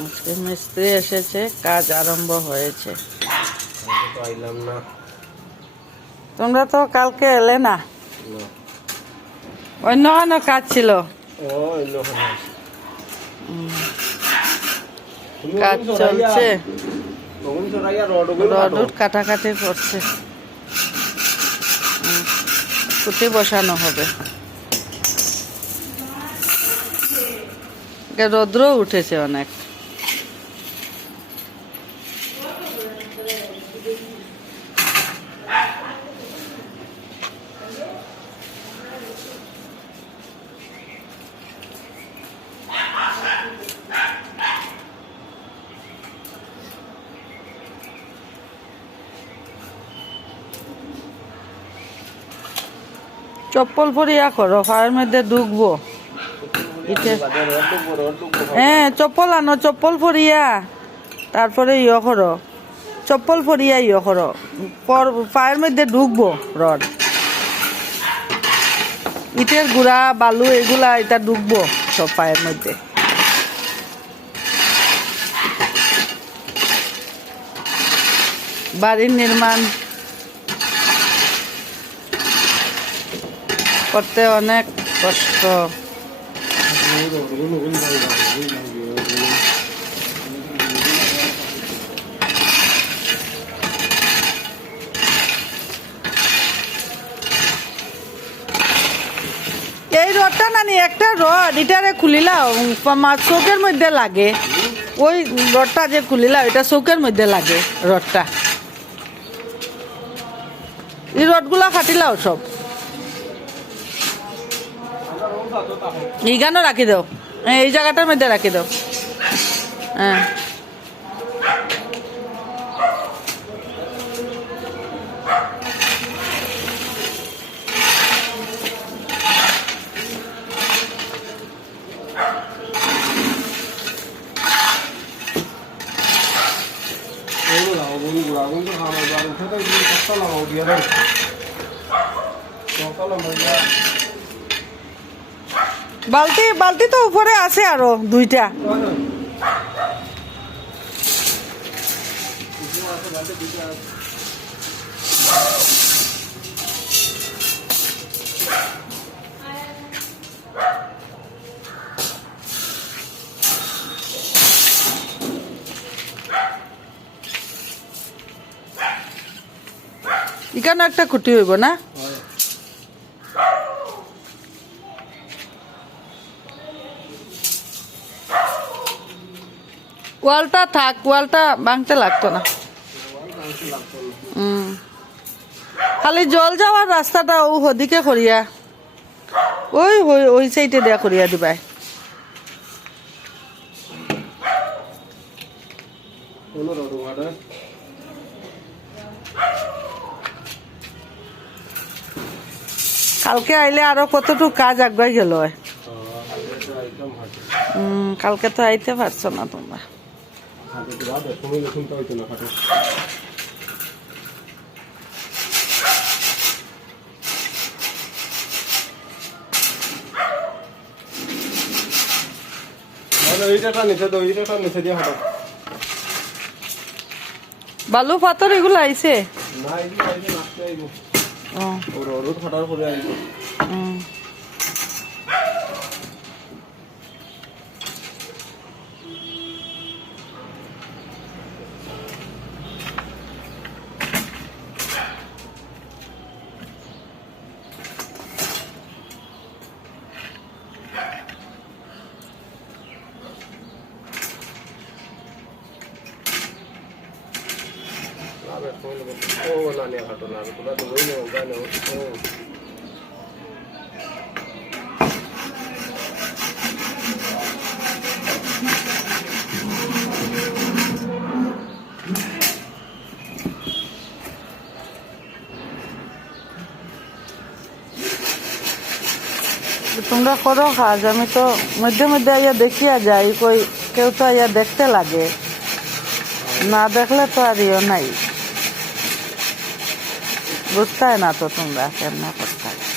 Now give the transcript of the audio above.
আজকে মিস্ত্রি এসেছে কাজ আরম্ভ হয়েছে। তোমরা তো কালকে এলে না। অন্য অন্য কাজ ছিল। কাজ। চলছে। রড কাটাকাটি করছে। খুঁটি বসানো হবে। রৌদ্র উঠেছে অনেক। চপ্পল পরিয়া করো ফায়ার মধ্যে ঢুকবো। হ্যাঁ চপ্পল আনো, চপ্পল পরিয়া। তারপরে ইয়ে করো। চপ্পল পরিয়া ইয়ে করো। পায়ের মধ্যে ঢুকবো, রড। ইটের গুড়া, বালু এগুলা এটা ঢুকবো, সব পায়ের মধ্যে। বাড়ির নির্মাণ করতে অনেক কষ্ট। এই রডটা নানি একটা রড, এটারে খুলিলাও মাছ চৌকের মধ্যে লাগে। ওই রডটা যে খুলিলাও এটা চৌকের মধ্যে লাগে রডটা। এই রডগুলা ফাটিলাও সব। এইখানো রাখি দাও। হ্যাঁ, এই জায়গাটার মধ্যে রাখি দাও। হ্যাঁ। ওগুন লাগাও, বালতি বালতি তো উপরে আছে আরও দুইটা। এখানে একটা খুঁটি হইব না ওয়ালটা থাক ওয়ালটা ভাঙতে লাগতো না। খালি জল যাওয়ার রাস্তাটা ও হদিকে করিয়া ওই ওই ওই সাইডে দেয়া করিয়া দিবাই। কালকে আইলে আরও কতটুকু কাজ আগুয়াই গেল কালকে তো আইতে পারছ না তোমরা। হাতে তো রাত, সময় যখন তো হইতো না হাঁটো বালু পাথর এগুলো আইছে? না এইগুলো আইবে নাচতে আইব। ও। রোদ ফাটার পরে আইব। তোমরা করো কাজ, আমি তো মধ্যে মধ্যে আইয়া দেখিয়া যাই, কই কেউ তো আইয়া দেখতে লাগে। না দেখলে তো আর ইয়ে নাই। বুঝতে না তো তোমরা কেমন করতে